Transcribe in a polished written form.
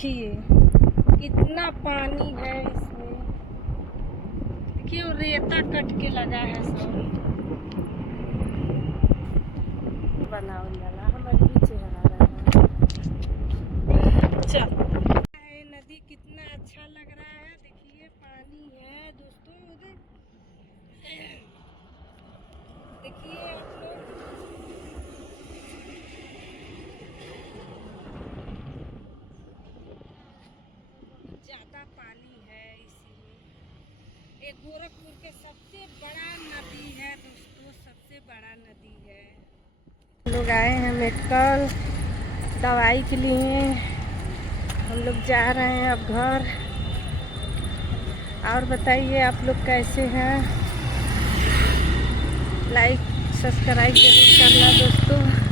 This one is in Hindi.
देखिए कितना पानी है इसमें। देखिए वो रेता कट के लगा है सब। बनाओ जाला हमारे नीचे हरा रहा है। चल नदी कितना अच्छा लग रहा है। देखिए पानी है दोस्तों उधर। देखिए आप लोग बहुत ज्यादा पानी है इसी। ये गोरखपुर के सबसे बड़ा नदी है दोस्तों, सबसे बड़ा नदी है। लोग आए हैं मेडिकल दवाई के लिए। हम लोग जा रहे हैं अब घर। और बताइए आप लोग कैसे हैं। लाइक सब्सक्राइब जरूर करना दोस्तों।